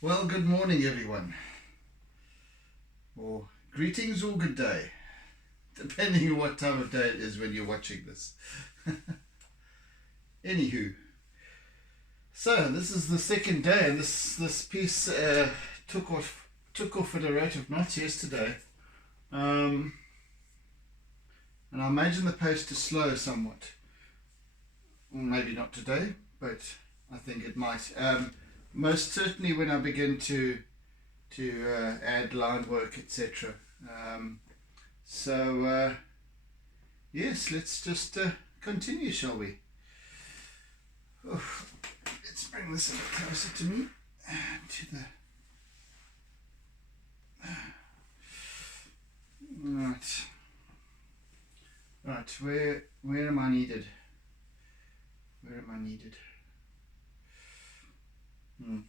Well, good morning, everyone, or greetings or good day, depending on what time of day it is when you're watching this. Anywho, so this is the second day, and this piece took off at a rate of knots yesterday, and I imagine the pace to slow somewhat. Well, maybe not today, but I think it might. Most certainly when I begin to add line work, etc. So yes, let's just continue, shall we? Oh, let's bring this a bit closer to me, to the right. Where am I needed? Where am I needed? There's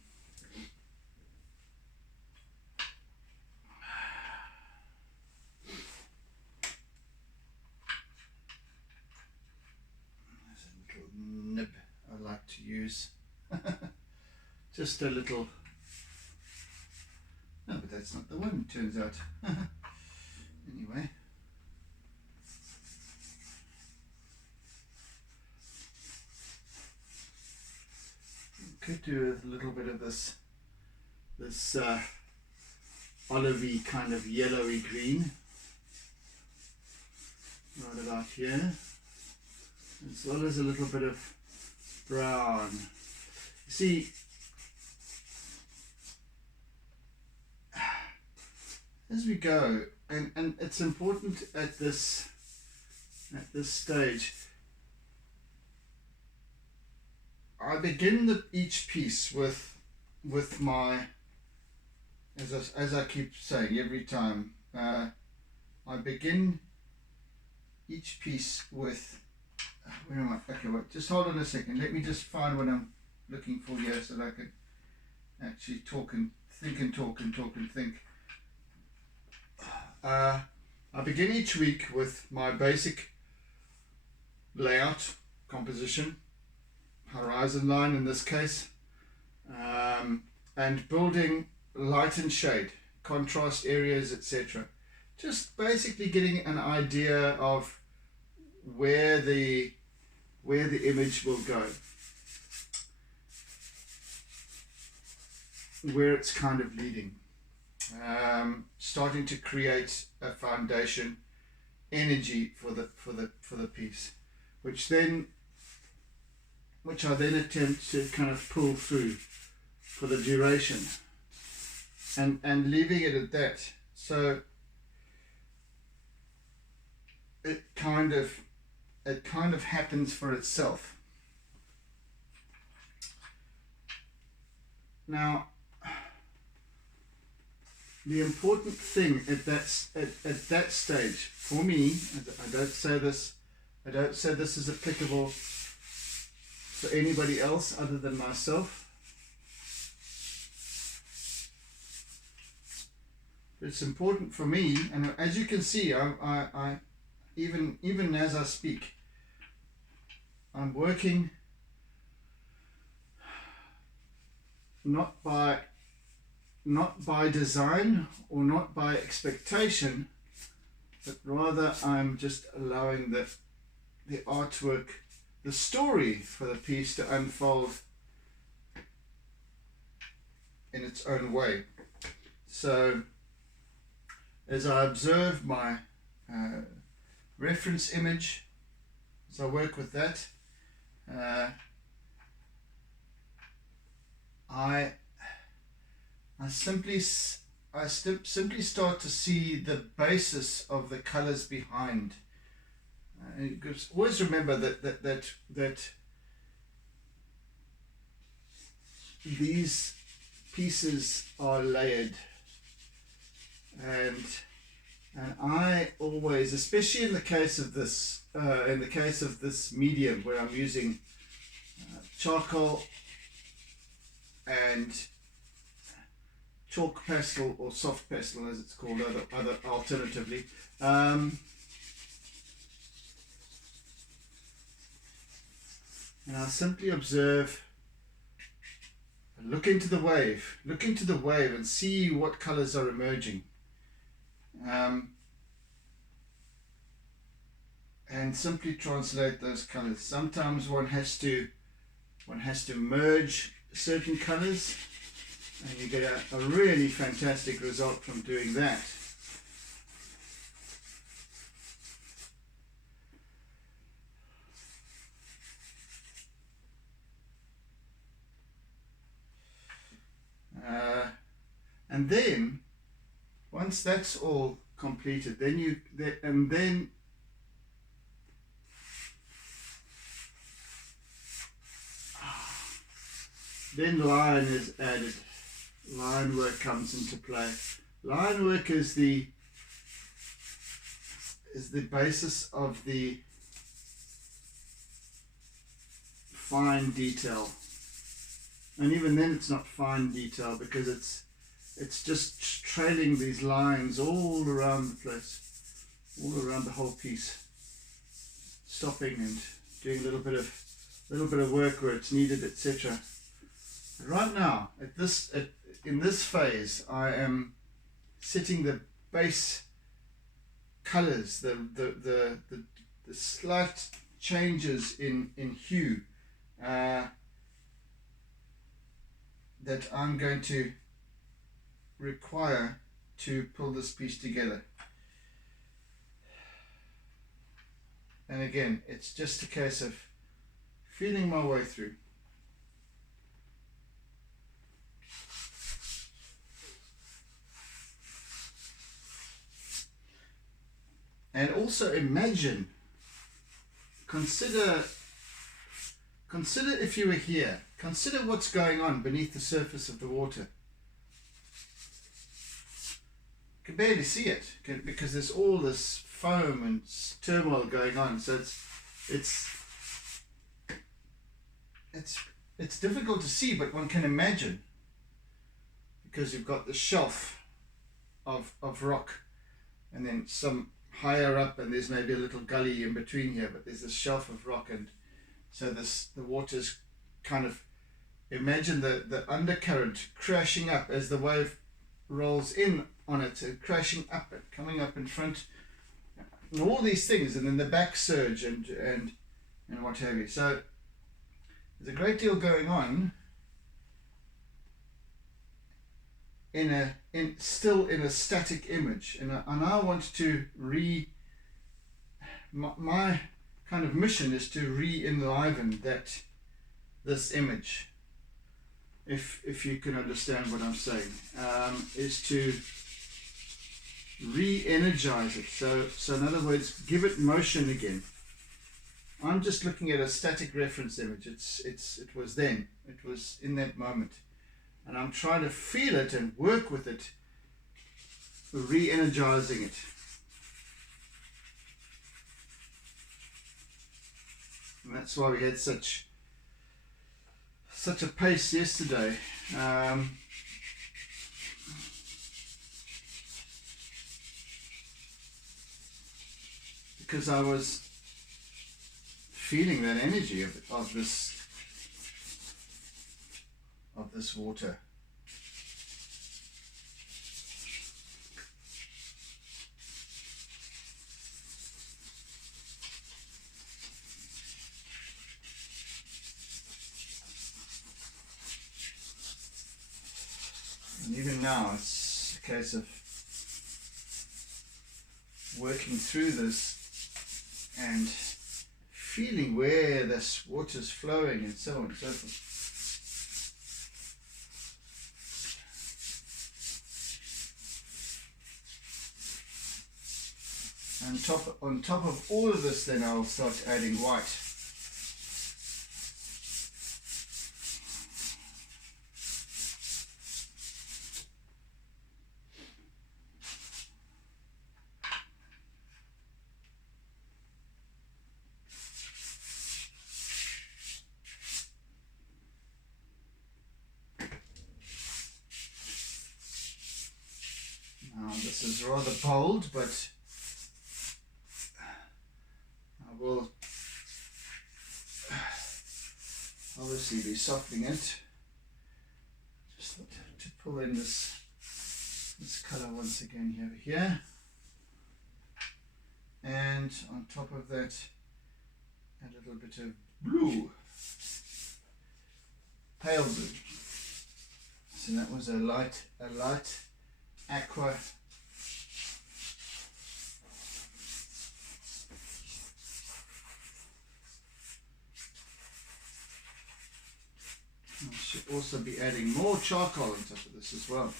a little nib I like to use. Just a little. No, but that's not the one, it turns out. Anyway. Could do a little bit of this olivey kind of yellowy green right about here, as well as a little bit of brown. You see, as we go, and it's important at this stage, I begin each piece with my, as I keep saying every time, I begin each piece with, where am I? Okay, wait, just hold on a second. Let me just find what I'm looking for here so that I can actually talk and think and talk and talk and think. I begin each week with my basic layout, composition, horizon line in this case, and building light and shade, contrast areas, etc. Just basically getting an idea of where the image will go, where it's kind of leading, starting to create a foundation, energy for the piece, which I then attempt to kind of pull through for the duration, and leaving it at that. So it kind of happens for itself. Now, the important thing at that stage for me, I don't say this is applicable for anybody else other than myself. It's important for me, and as you can see, I even as I speak, I'm working not by design or not by expectation, but rather I'm just allowing the artwork, the story for the piece to unfold in its own way. So as I observe my reference image, as I work with that, I simply start to see the basis of the colors behind. Always remember that these pieces are layered, and I always, especially in the case of this medium where I'm using charcoal and chalk pastel, or soft pastel as it's called other alternatively, and I simply observe look into the wave. Look into the wave and see what colors are emerging. And simply translate those colors. Sometimes one has to merge certain colors, and you get a really fantastic result from doing that. And then once that's all completed, then line is added. Line work comes into play. Line work is the basis of the fine detail. And even then it's not fine detail, because it's just trailing these lines all around the place, all around the whole piece, stopping and doing a little bit of work where it's needed, etc. Right now, in this phase, I am setting the base colors, the slight changes in hue that I'm going to require to pull this piece together. And again, it's just a case of feeling my way through. And also imagine, consider if you were here, consider what's going on beneath the surface of the water. You can barely see it because there's all this foam and turmoil going on, so it's difficult to see, but one can imagine, because you've got the shelf of rock, and then some higher up, and there's maybe a little gully in between here, but there's this shelf of rock, and so the water's kind of, imagine the undercurrent crashing up as the wave rolls in on it, and crashing up and coming up in front, and all these things, and then the back surge and what have you. So there's a great deal going on still in a static image, and I want to my kind of mission is to re-enliven this image, if you can understand what I'm saying, is to re-energize it. So in other words, give it motion again. I'm just looking at a static reference image. It was then. It was in that moment. And I'm trying to feel it and work with it, re-energizing it. And that's why we had such a pace yesterday. Because I was feeling that energy of this water. And even now it's a case of working through this and feeling where this water's flowing and so on and so forth. And on top of all of this, then I'll start adding white. Now this is rather bold, but I will obviously be softening it pull in this color once again here, and on top of that a little bit of blue, pale blue. So that was a light aqua. I should also be adding more charcoal on top of this as well.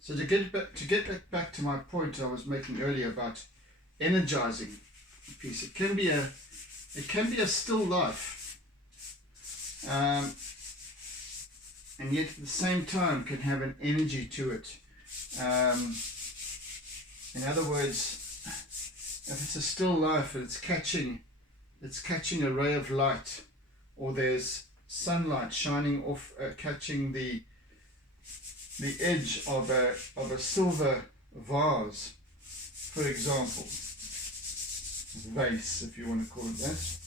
So to get back to my point I was making earlier about energizing a piece, it can be a still life, and yet at the same time can have an energy to it. In other words, if it's a still life and it's catching a ray of light, or there's sunlight shining off, catching the edge of a silver vase, for example, vase if you want to call it that,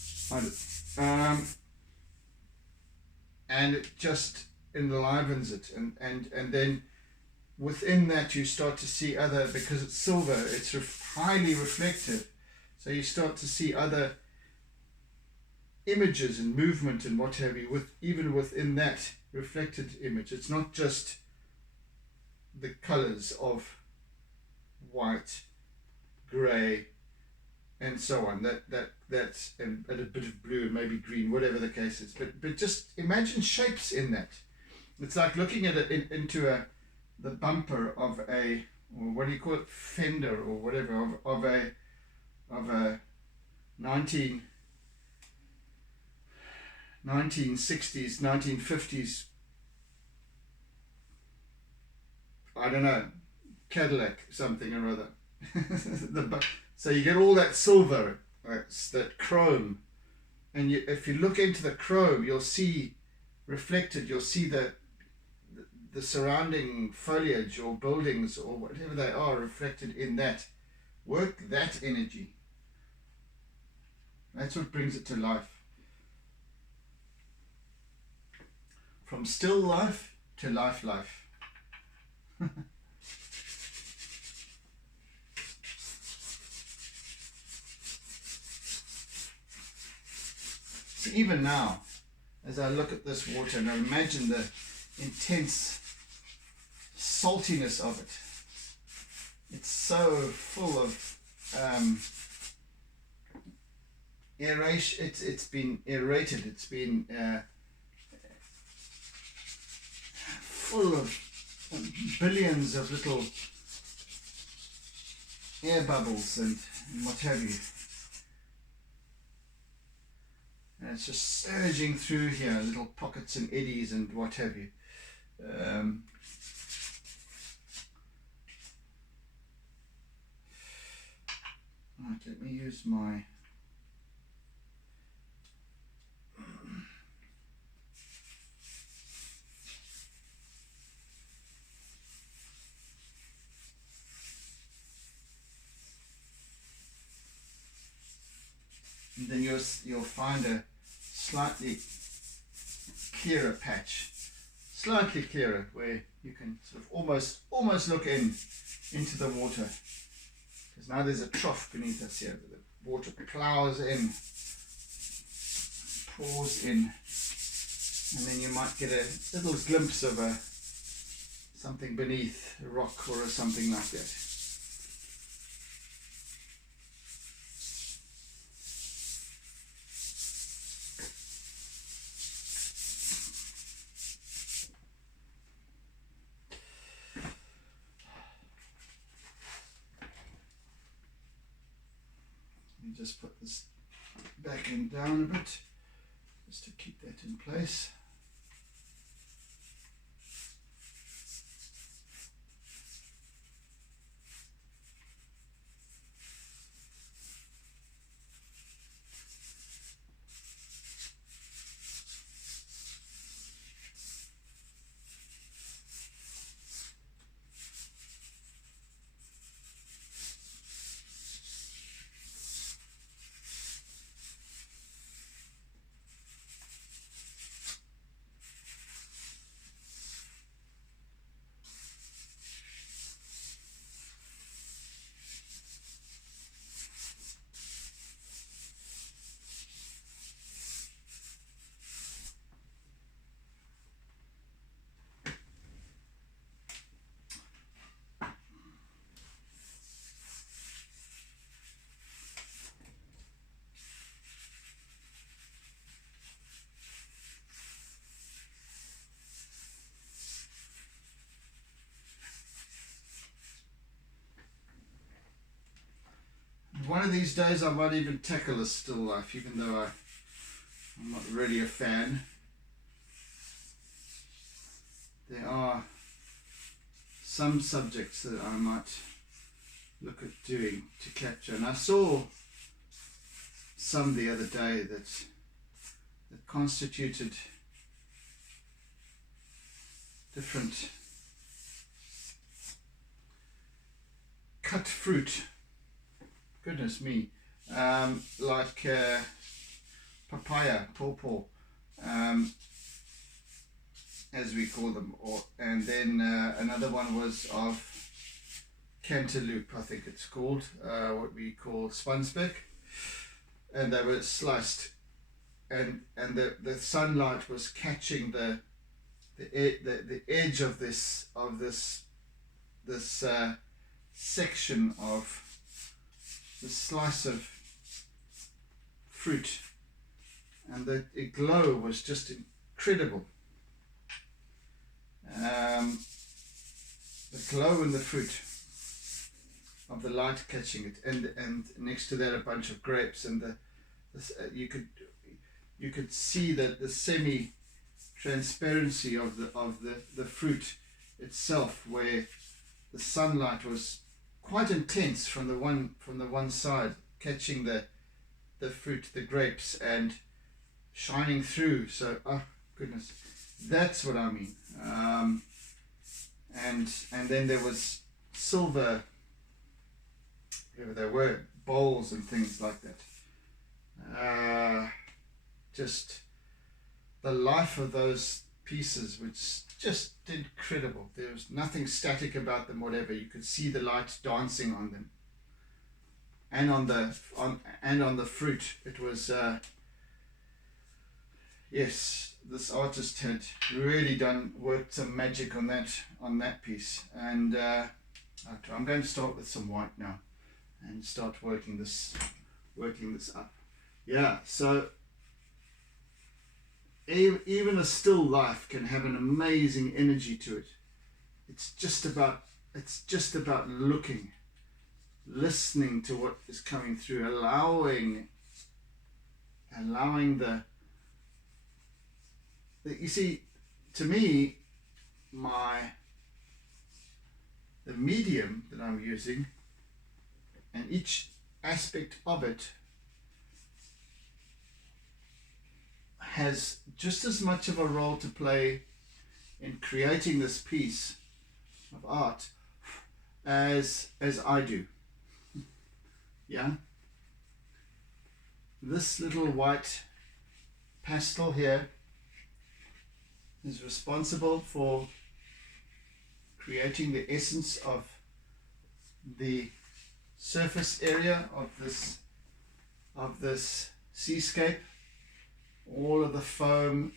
and it just enlivens it, and then within that you start to see other, because it's silver, it's highly reflective, so you start to see other images and movement and what have you, even within that reflected image. It's not just the colors of white, grey, and so on. That's and a bit of blue and maybe green, whatever the case is. But just imagine shapes in that. It's like looking at it into the bumper of a, or what do you call it, fender or whatever, of a 1960s, 1950s, I don't know, Cadillac something or other. So you get all that silver, that chrome, and if you look into the chrome, you'll see reflected, you'll see the surrounding foliage or buildings or whatever they are reflected in that. Work that energy. That's what brings it to life. From still life to life. So even now, as I look at this water and I imagine the intense saltiness of it, it's so full of aeration. It's been aerated. It's been full of billions of little air bubbles and what have you. And it's just surging through here, little pockets and eddies and what have you. Right, let me use my and then you'll find a slightly clearer patch, slightly clearer, where you can sort of almost look into the water, because now there's a trough beneath us here. The water plows in, pours in, and then you might get a little glimpse of something beneath, a rock or something like that. Just put this back and down a bit. just to keep that in place. One of these days I might even tackle a still life, even though I'm not really a fan. There are some subjects that I might look at doing to capture, and I saw some the other day that constituted different cut fruit. Goodness me, like papaya, pawpaw, as we call them, and then another one was of cantaloupe, I think it's called, what we call spunspeck, and they were sliced, and the sunlight was catching the edge of this section of the slice of fruit, and the glow was just incredible. The glow in the fruit of the light catching it, and next to that a bunch of grapes, and you could see that the semi transparency of the fruit itself, where the sunlight was quite intense from the one side, catching the fruit, the grapes, and shining through. So, oh goodness, that's what I mean. And then there was silver, there were bowls and things like that. Just the life of those pieces, which just incredible. There was nothing static about them, whatever. You could see the light dancing on them, and on the fruit. It was yes, this artist had really worked some magic on that piece. And I'm going to start with some white now and start working this up. Yeah, so even a still life can have an amazing energy to it. It's just about looking, listening to what is coming through, allowing the you see, to me, the medium that I'm using, and each aspect of it has just as much of a role to play in creating this piece of art as I do. Yeah, this little white pastel here is responsible for creating the essence of the surface area of this seascape. All of the foam,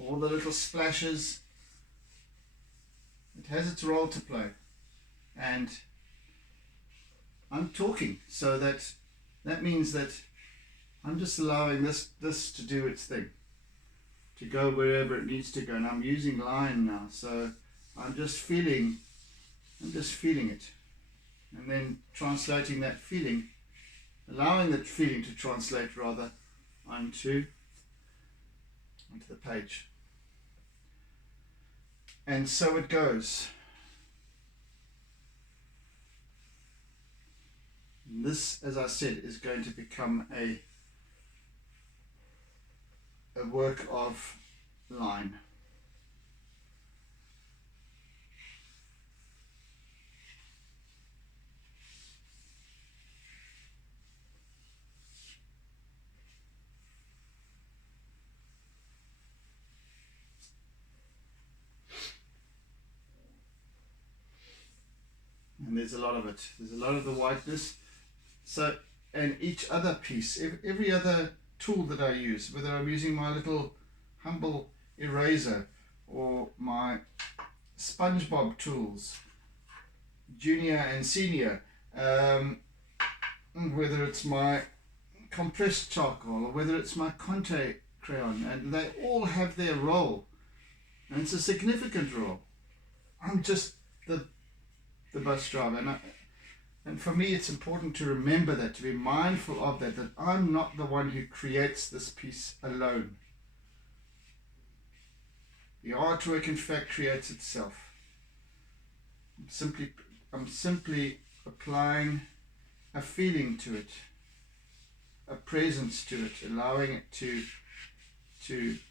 all the little splashes, it has its role to play. And I'm talking, so that means that I'm just allowing this to do its thing, to go wherever it needs to go. And I'm using line now, so I'm just feeling it, and then translating that feeling allowing that feeling to translate rather onto the page. And so it goes. And this, as I said, is going to become a work of line. And there's a lot of it. There's a lot of the whiteness. So, and each other piece, every other tool that I use, whether I'm using my little humble eraser or my SpongeBob tools, junior and senior, whether it's my compressed charcoal or whether it's my Conte crayon, and they all have their role, and it's a significant role. I'm just the bus driver, and for me it's important to remember that, to be mindful of that I'm not the one who creates this piece alone. The artwork in fact creates itself. I'm simply applying a feeling to it, a presence to it, allowing it to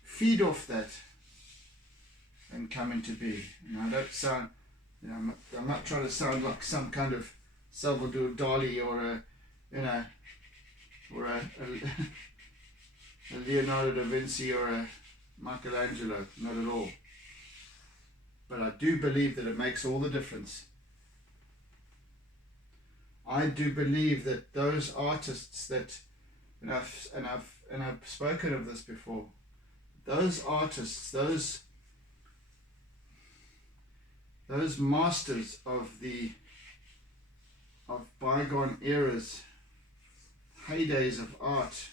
feed off that and come into being. And I don't sound, I'm not trying to sound like some kind of Salvador Dali or a Leonardo da Vinci or a Michelangelo, not at all. But I do believe that it makes all the difference. I do believe that those artists that, and I've spoken of this before, those artists, those masters of bygone eras, heydays of art,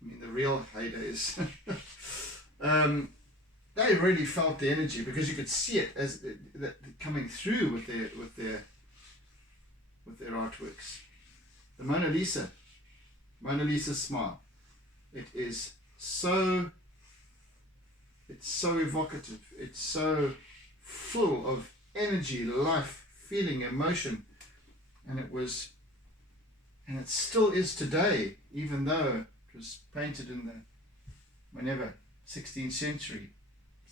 I mean the real heydays, they really felt the energy, because you could see it as coming through with their artworks. The Mona Lisa smile, it's so evocative, it's so full of energy, life, feeling, emotion, and it still is today, even though it was painted in the 16th century,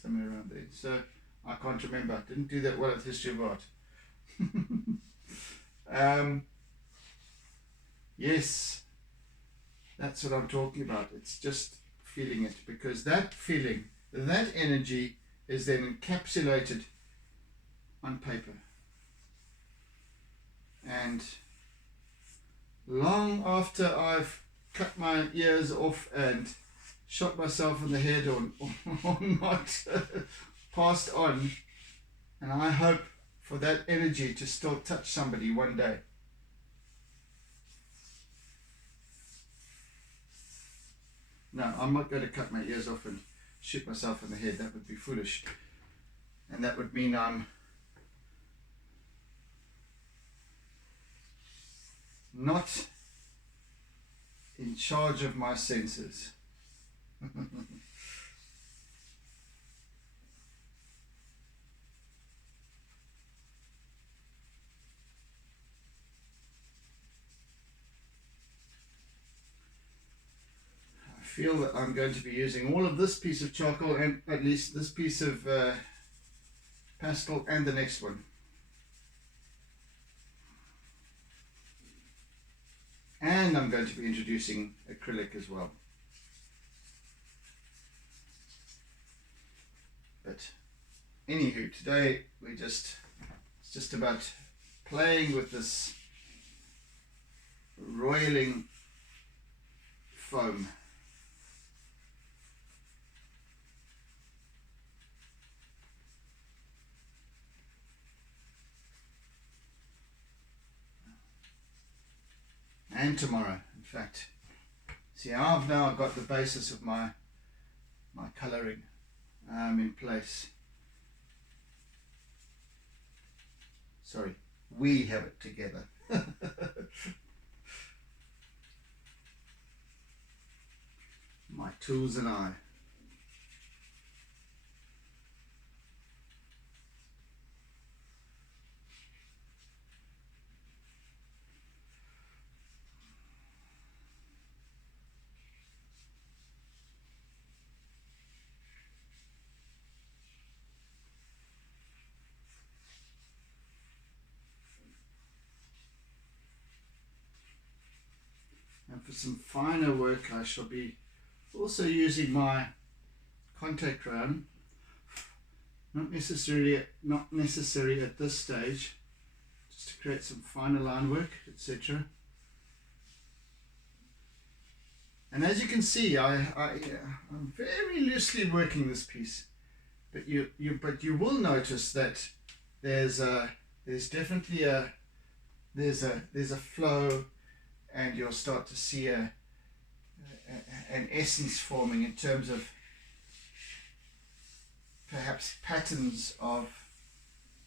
somewhere around there. So I can't remember. I didn't do that well at History of Art. Yes, that's what I'm talking about. It's just feeling it, because that feeling, that energy is then encapsulated on paper. And long after I've cut my ears off and shot myself in the head or not passed on, and I hope for that energy to still touch somebody one day. No, I'm not going to cut my ears off and shoot myself in the head. That would be foolish. And that would mean I'm not in charge of my senses. I feel that I'm going to be using all of this piece of charcoal, and at least this piece of pastel, and the next one. And I'm going to be introducing acrylic as well. But anywho, today it's just about playing with this roiling foam. And tomorrow, in fact. See, I've now got the basis of my colouring in place. Sorry, we have it together. my tools and I. And for some finer work I shall be also using my contact round, not necessary at this stage, just to create some finer line work, etc. And as you can see, I'm very loosely working this piece, but you will notice that there's definitely a flow, and you'll start to see an essence forming in terms of perhaps patterns of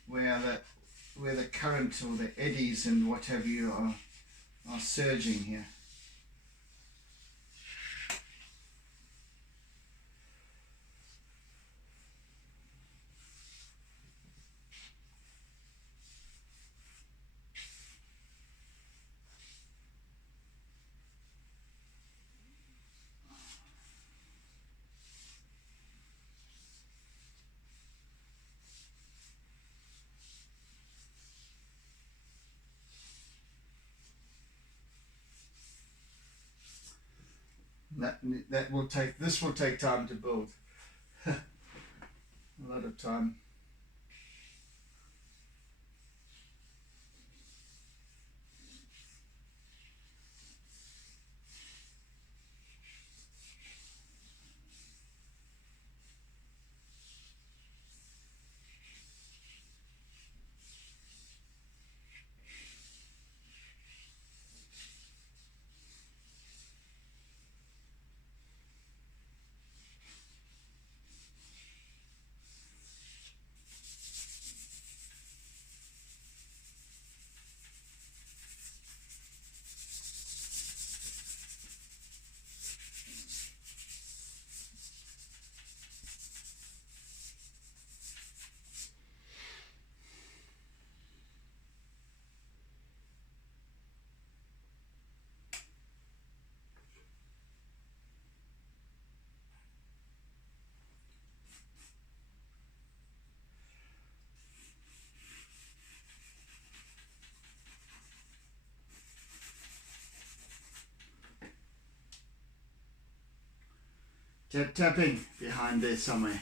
where the current or the eddies and what have you are surging here. This will take time to build. A lot of time. Tapping behind there somewhere.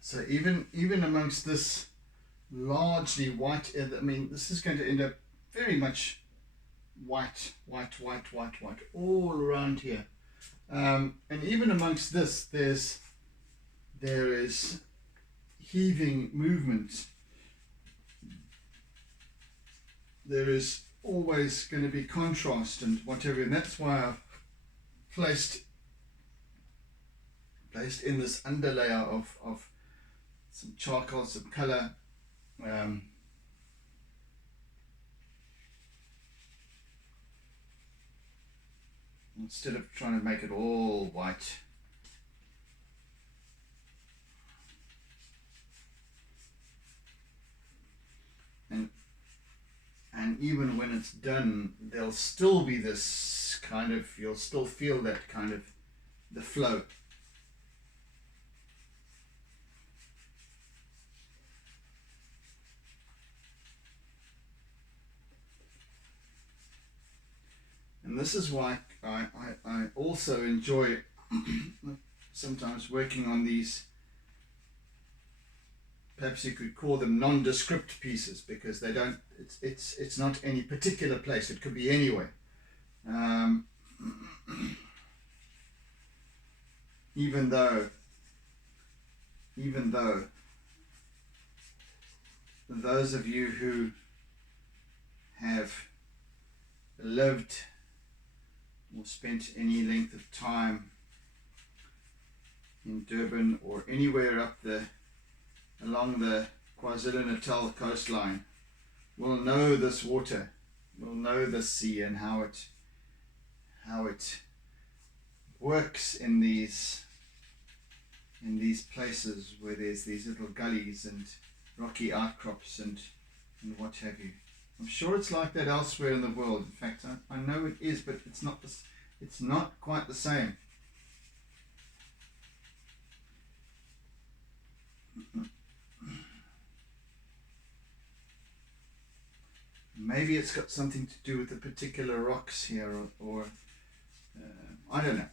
So even amongst this largely white, I mean, this is going to end up very much white, white, white, white, white, all around here. And even amongst this, there is heaving movement. There is always going to be contrast and whatever, and that's why I've placed in this underlayer of some charcoal, some color, instead of trying to make it all white. And even when it's done, there'll still be this kind of, you'll still feel that kind of, the flow. And this is why I also enjoy sometimes working on these, perhaps you could call them nondescript pieces, because they don't, it's not any particular place, it could be anywhere. Even though those of you who have lived or spent any length of time in Durban or anywhere up along the KwaZulu-Natal coastline will know this water, will know the sea, and how it works in these places where there's these little gullies and rocky outcrops and what have you. I'm sure it's like that elsewhere in the world. In fact, I know it is, but it's not quite the same. Maybe it's got something to do with the particular rocks here, or I don't know.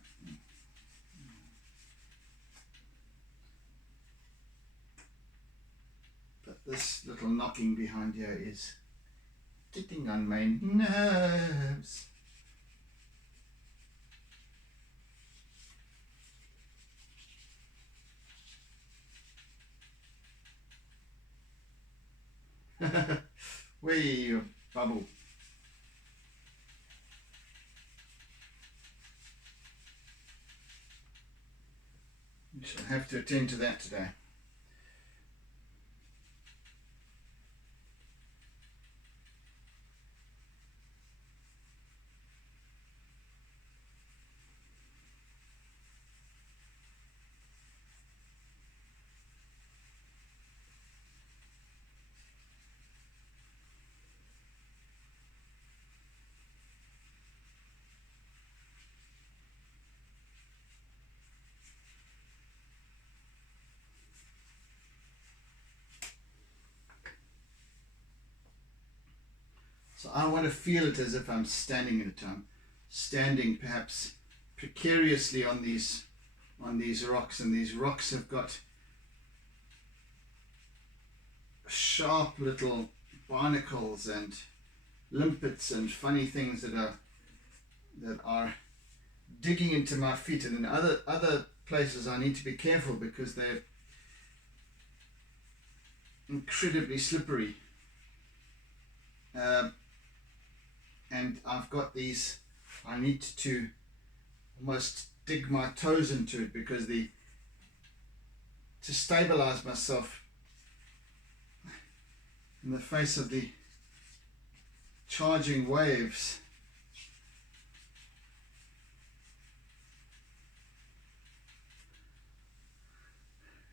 But this little knocking behind here is getting on my nerves. Wee, bubble. We shall have to attend to that today. So I want to feel it as if I'm standing in it. I'm standing perhaps precariously on these rocks, and these rocks have got sharp little barnacles and limpets and funny things that are digging into my feet, and in other places I need to be careful because they're incredibly slippery. And I've got these, I need to almost dig my toes into it, because to stabilize myself in the face of the charging waves.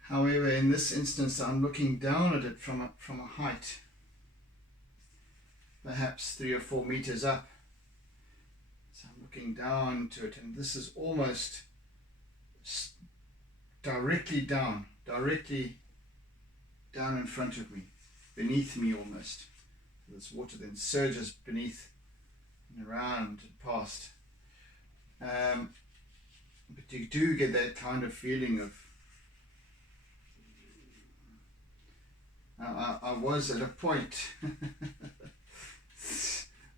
However, in this instance, I'm looking down at it from a height, perhaps 3 or 4 meters up. So I'm looking down to it, and this is almost directly down in front of me, beneath me almost. So this water then surges beneath and around and past. But you do get that kind of feeling of I was at a point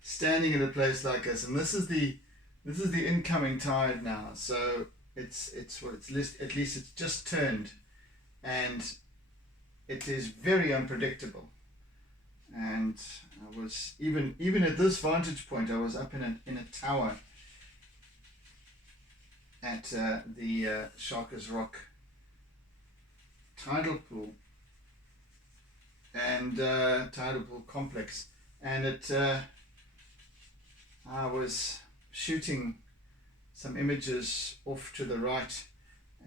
standing in a place like this, and this is the incoming tide now. So at least it's just turned, and it is very unpredictable. And I was even at this vantage point, I was up in a tower at the Sharkers Rock tidal pool and tidal pool complex, and I was shooting some images off to the right,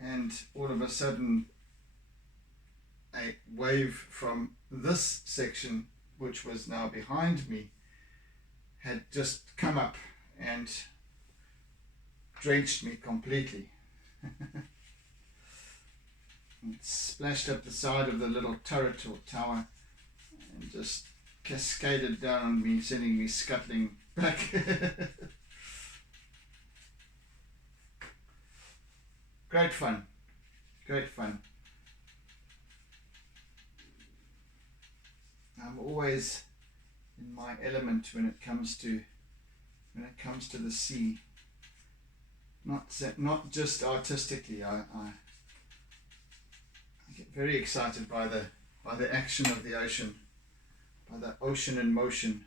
and all of a sudden a wave from this section, which was now behind me, had just come up and drenched me completely. It splashed up the side of the little turret or tower and just cascaded down on me, sending me scuttling back. Great fun. Great fun. I'm always in my element when it comes to the sea. Not just artistically. I get very excited by the action of the ocean, by the ocean in motion.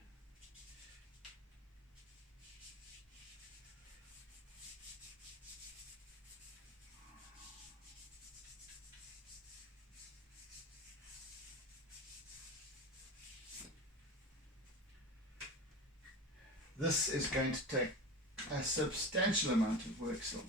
This is going to take a substantial amount of work still.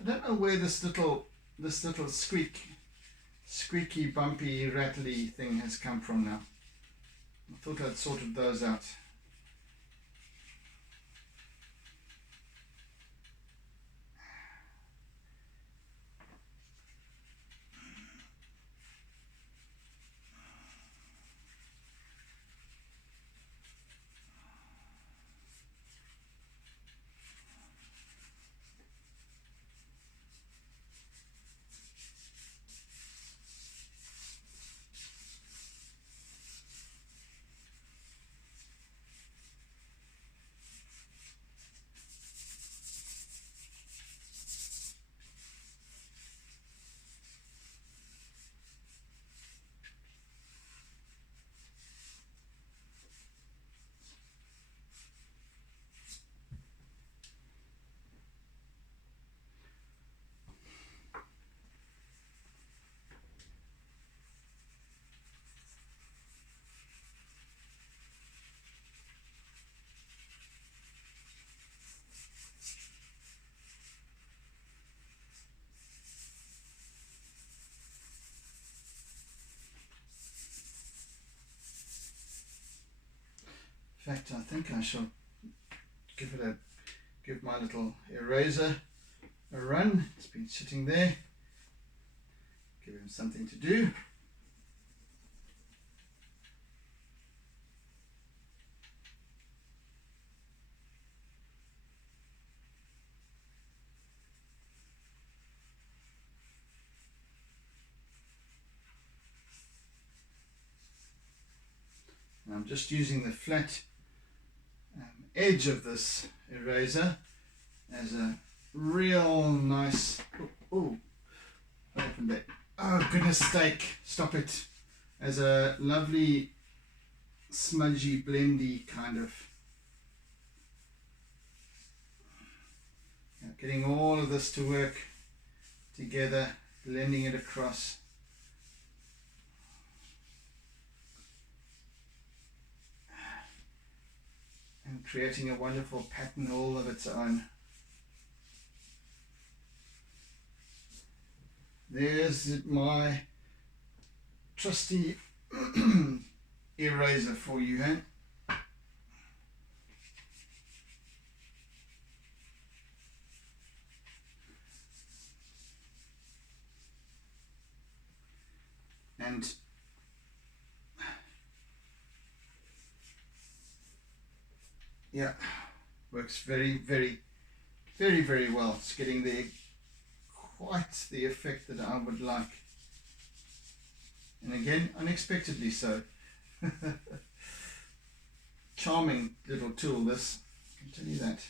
I don't know where this little squeaky, bumpy, rattly thing has come from now. I thought I'd sorted those out. In fact, I think I shall give my little eraser a run. It's been sitting there. Give him something to do. And I'm just using the flat edge of this eraser as a real nice, open that, oh goodness sake, stop it, as a lovely smudgy blendy kind of, getting all of this to work together, blending it across. And creating a wonderful pattern all of its own. There's my trusty eraser for you, huh? and yeah, works very, very, very, very well. It's getting the quite the effect that I would like, and again, unexpectedly so. Charming little tool, this, I can tell you that.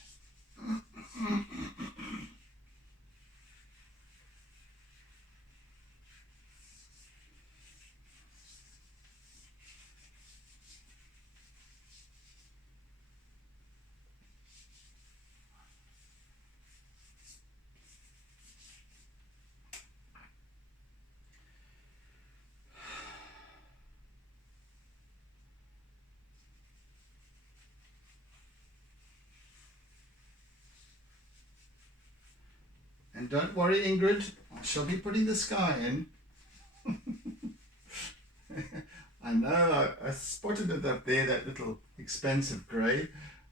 And don't worry, Ingrid, I shall be putting the sky in. I know, I spotted it up there, that little expensive grey,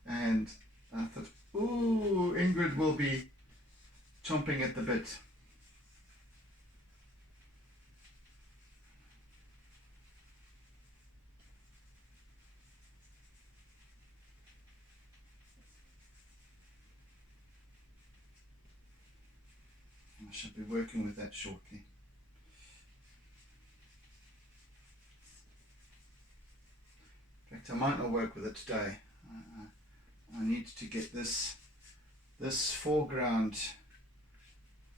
and I thought, ooh, Ingrid will be chomping at the bit. I shall be working with that shortly. In fact, I might not work with it today. I need to get this foreground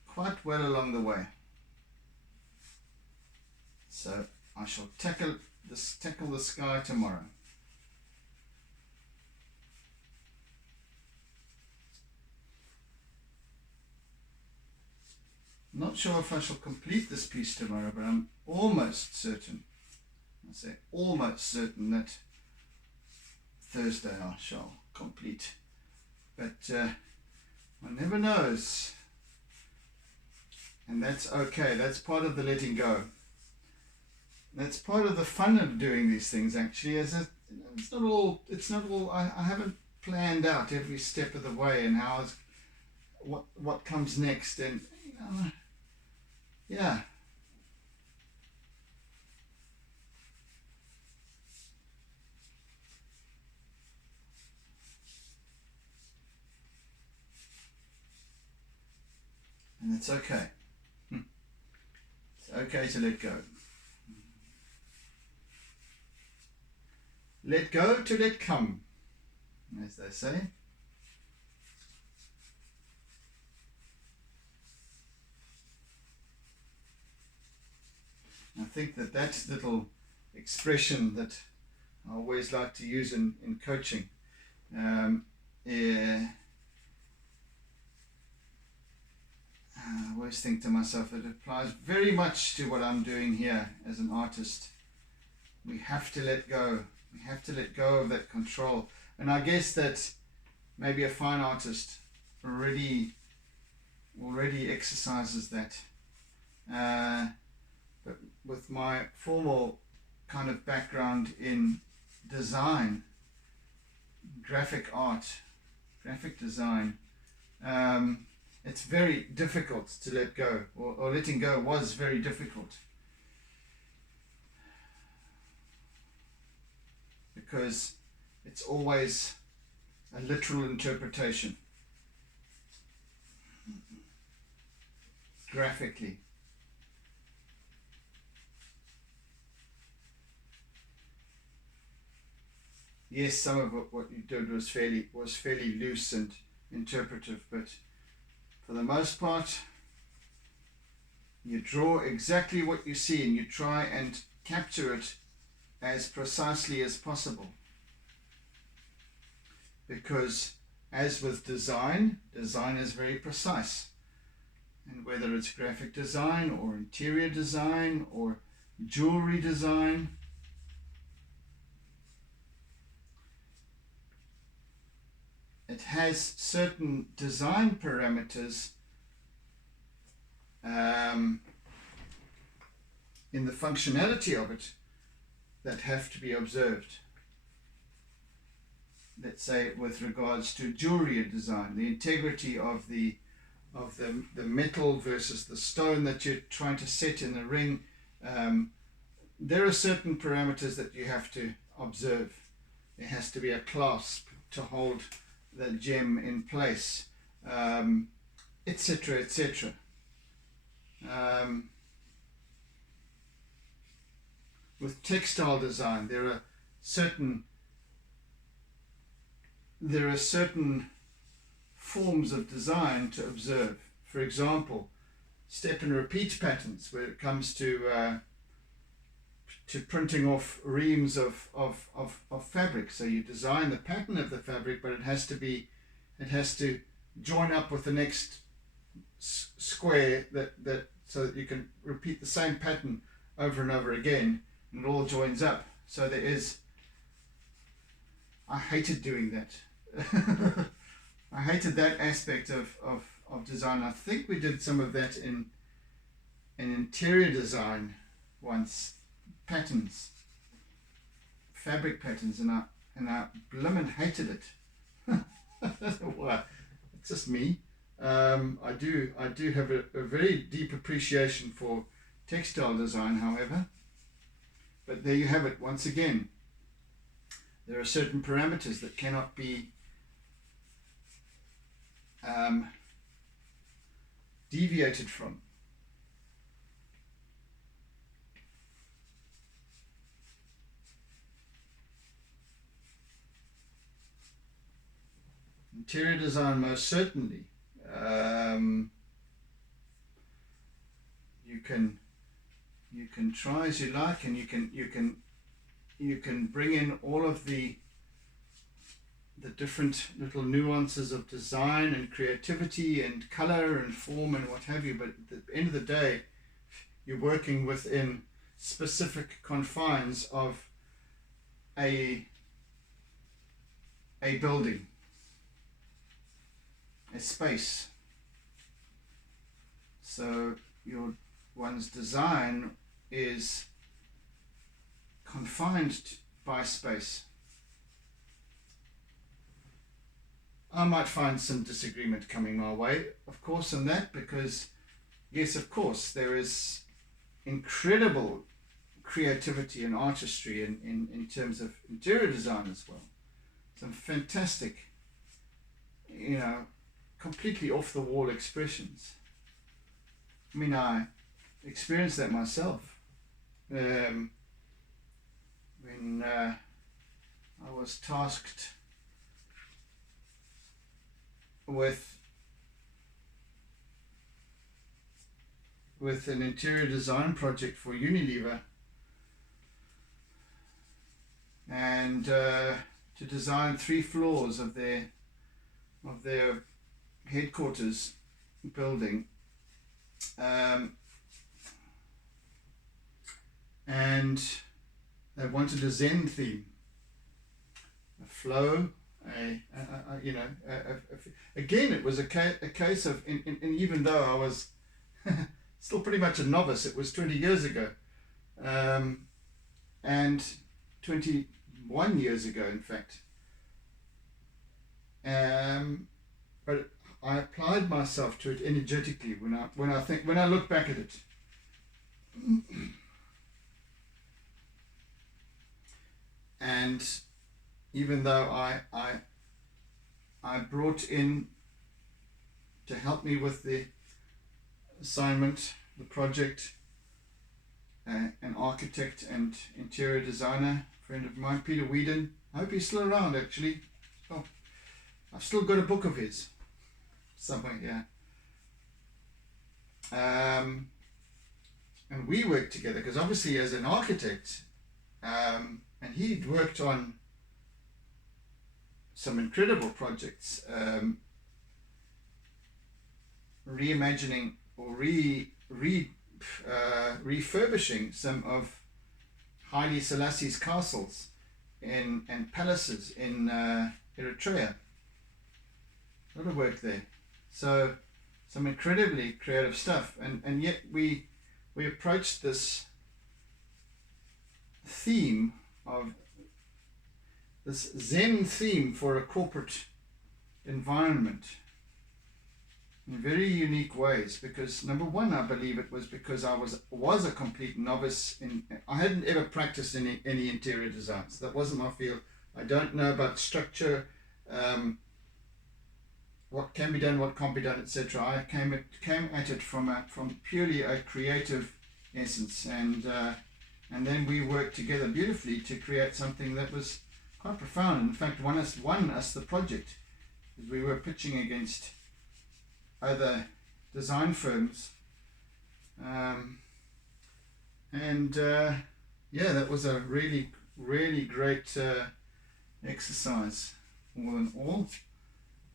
quite well along the way. So I shall tackle the sky tomorrow. Not sure if I shall complete this piece tomorrow, but I'm almost certain, I say almost certain, that Thursday I shall complete. But one never knows. And that's okay. That's part of the letting go. That's part of the fun of doing these things, actually. It's not all I haven't planned out every step of the way and what comes next, and yeah. And it's okay. It's okay to let go. Let go to let come, as they say. I think that little expression that I always like to use in coaching, I always think to myself, it applies very much to what I'm doing here as an artist. We have to let go. We have to let go of that control. And I guess that maybe a fine artist already exercises that. But with my formal kind of background in design, graphic art, graphic design, it's very difficult to let go, or letting go was very difficult, because it's always a literal interpretation, graphically. Yes, some of what you did was fairly loose and interpretive, but for the most part, you draw exactly what you see and you try and capture it as precisely as possible. Because as with design is very precise. And whether it's graphic design or interior design or jewelry design, it has certain design parameters in the functionality of it that have to be observed. Let's say with regards to jewelry design, the integrity of the metal versus the stone that you're trying to set in the ring, there are certain parameters that you have to observe. There has to be a clasp to hold the gem in place, etc., etc. With textile design, there are certain forms of design to observe. For example, step and repeat patterns, where it comes to printing off reams of fabric. So you design the pattern of the fabric, but it has to join up with the next square so that you can repeat the same pattern over and over again, and it all joins up. So I hated doing that. I hated that aspect of design. I think we did some of that in interior design once, patterns, fabric patterns, and I blimmin' hated it. I don't know why. It's just me. I do have a very deep appreciation for textile design, however. But there you have it. Once again, there are certain parameters that cannot be deviated from. Interior design, most certainly. You can try as you like, and you can bring in all of the different little nuances of design and creativity and color and form and what have you, but at the end of the day, you're working within specific confines of a building, a space. So one's design is confined by space. I might find some disagreement coming my way, of course, on that, because yes, of course, there is incredible creativity and artistry in terms of interior design as well. Some fantastic, completely off the wall expressions. I mean, I experienced that myself when I was tasked with an interior design project for Unilever, and to design 3 floors of their headquarters building, and they wanted a Zen theme, a flow, again, it was a case of, and even though I was still pretty much a novice, it was 20 years ago, and 21 years ago, in fact. But I applied myself to it energetically when I look back at it. And even though I brought in to help me with the assignment, the project, an architect and interior designer, friend of mine, Peter Whedon. I hope he's still around, actually. Oh, I've still got a book of his somewhere here. And we worked together because obviously as an architect, and he'd worked on some incredible projects, reimagining or refurbishing some of Haile Selassie's castles and palaces in Eritrea. A lot of work there. So some incredibly creative stuff, and yet we approached this theme of this Zen theme for a corporate environment in very unique ways, because number one, I believe it was because I was a complete novice I hadn't ever practiced any interior designs. That wasn't my field. I don't know about structure, what can be done, what can't be done, etc. I came at it from purely a creative essence, and then we worked together beautifully to create something that was quite profound. In fact, won us the project, because we were pitching against other design firms, yeah, that was a really great exercise, all in all.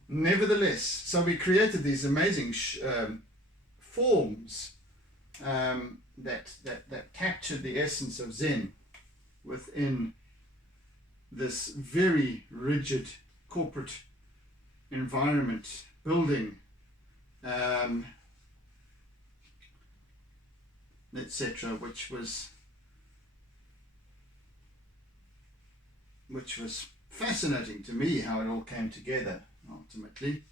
Nevertheless, so we created these amazing forms that captured the essence of Zen within this very rigid corporate environment, building, etc., which was fascinating to me, how it all came together ultimately.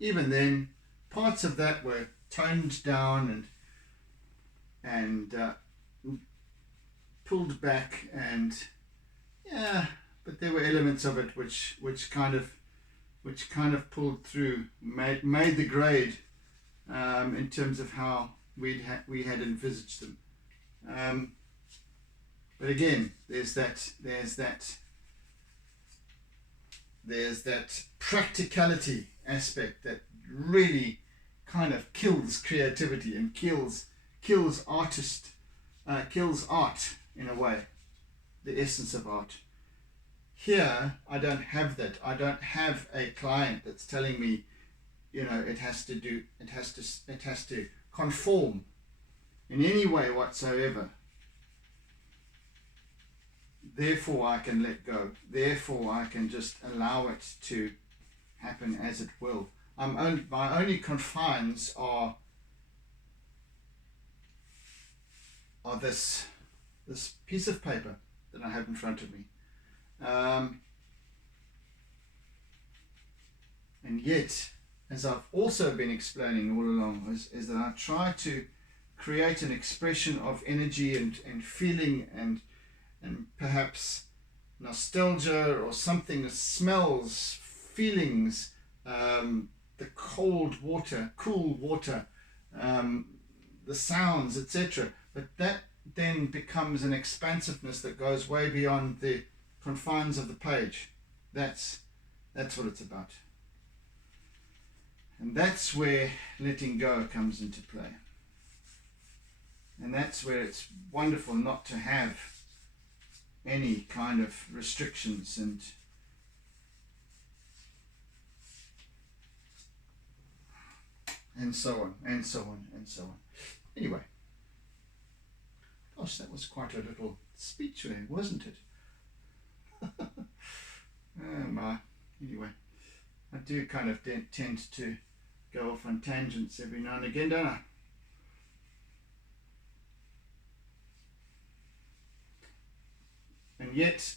Even then, parts of that were toned down and pulled back, and yeah, but there were elements of it which kind of pulled through, made the grade in terms of how we had envisaged them. But again, there's that practicality aspect that really kind of kills creativity and kills art in a way, the essence of art. Here, I don't have that. I don't have a client that's telling me, it has to conform in any way whatsoever. Therefore, I can let go. Therefore, I can just allow it to happen as it will. My only confines are this piece of paper that I have in front of me. And yet, as I've also been explaining all along, is that I try to create an expression of energy and feeling and perhaps nostalgia or something, that smells, feelings, the cool water, the sounds, etc. But that then becomes an expansiveness that goes way beyond the confines of the page. That's what it's about. And that's where letting go comes into play. And that's where it's wonderful not to have any kind of restrictions and so on. Anyway, gosh, that was quite a little speech there, wasn't it? Oh my. Anyway, I do kind of tend to go off on tangents every now and again, don't I? And yet,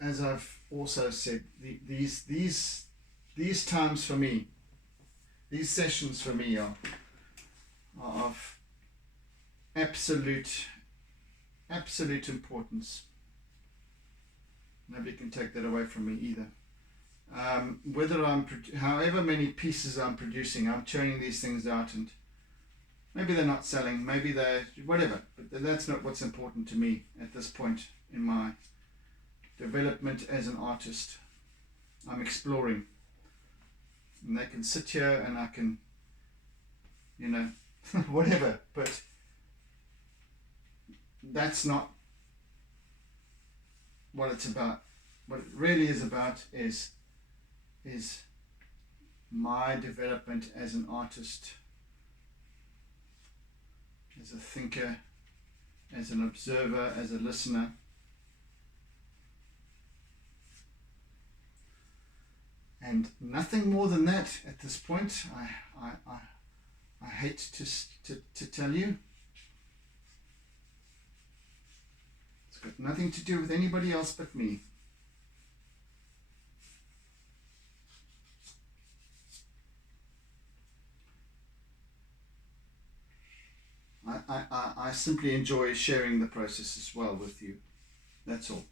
as I've also said, these times for me, these sessions for me are of absolute importance. Nobody can take that away from me either. Whether however many pieces I'm producing, I'm churning these things out, and maybe they're not selling, maybe they're whatever, but that's not what's important to me at this point in my development as an artist. I'm exploring, and they can sit here and I can, whatever, but that's not what it's about. What it really is about is my development as an artist, as a thinker, as an observer, as a listener. And nothing more than that at this point. I hate to tell you. It's got nothing to do with anybody else but me. I simply enjoy sharing the process as well with you. That's all.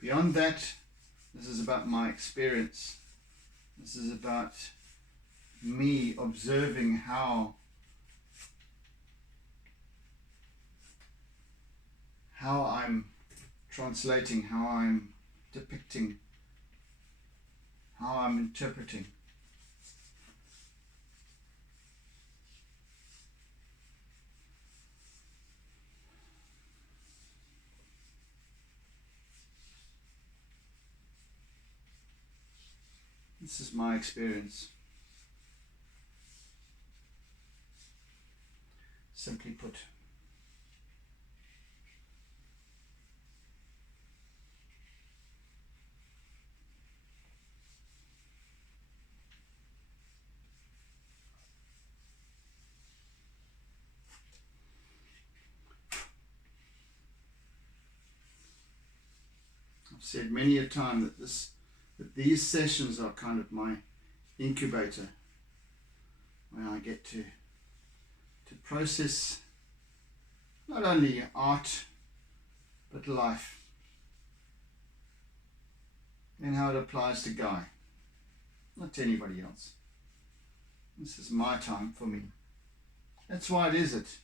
Beyond that, this is about my experience. This is about me observing how I'm translating, how I'm depicting, how I'm interpreting. This is my experience. Simply put. I've said many a time that these sessions are kind of my incubator, where I get to process not only art but life and how it applies to Guy, not to anybody else. This is my time for me. That's why it is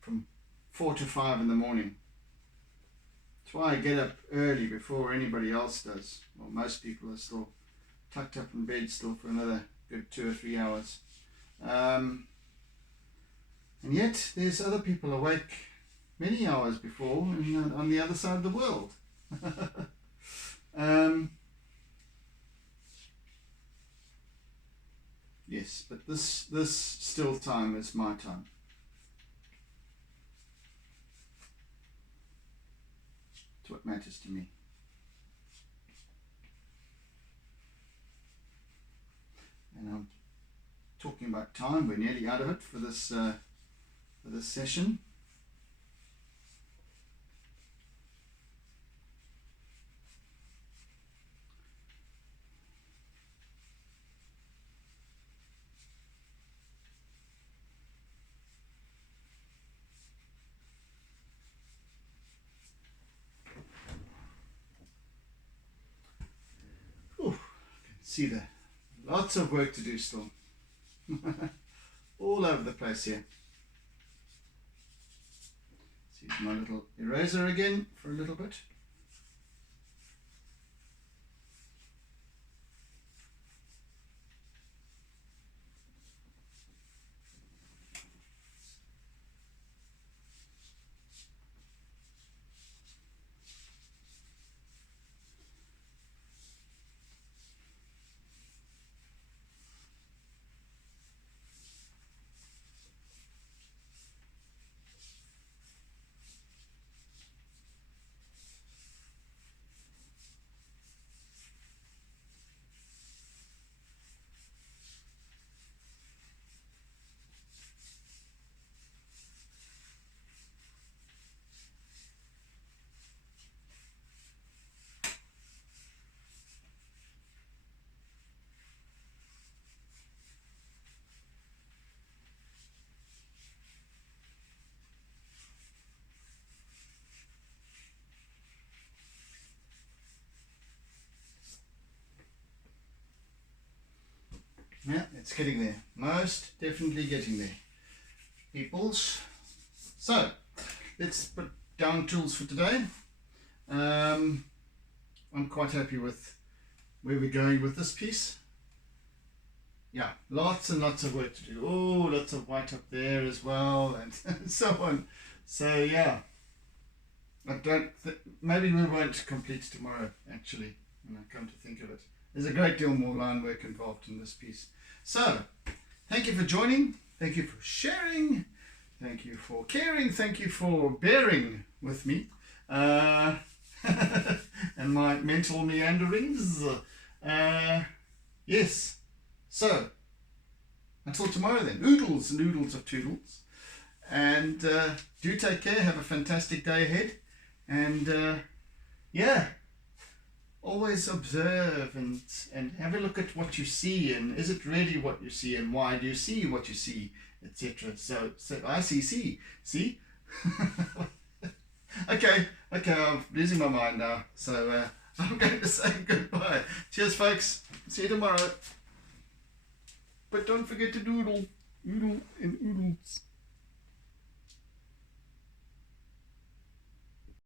from 4 to 5 in the morning. That's why I get up early before anybody else does. Well, most people are still tucked up in bed still for another good 2 or 3 hours. And yet there's other people awake many hours before and on the other side of the world. Yes, but this still time is my time. It's what matters to me. And I'm talking about time. We're nearly out of it for this session. Ooh, I can see there. Lots of work to do still. All over the place here. Let's use my little eraser again for a little bit. Yeah, it's getting there. Most definitely getting there. Peoples. So, let's put down tools for today. I'm quite happy with where we're going with this piece. Yeah, lots and lots of work to do. Oh, lots of white up there as well, and so on. So yeah, maybe we won't complete tomorrow, actually, when I come to think of it. There's a great deal more line work involved in this piece. So, thank you for joining. Thank you for sharing. Thank you for caring. Thank you for bearing with me and my mental meanderings. Yes. So, until tomorrow then. Oodles and oodles of toodles. And do take care. Have a fantastic day ahead. And yeah. always observe and have a look at what you see, and is it really what you see, and why do you see what you see, etc. So I see. Okay, I'm losing my mind now. So I'm going to say goodbye. Cheers, folks. See you tomorrow. But don't forget to doodle and oodles.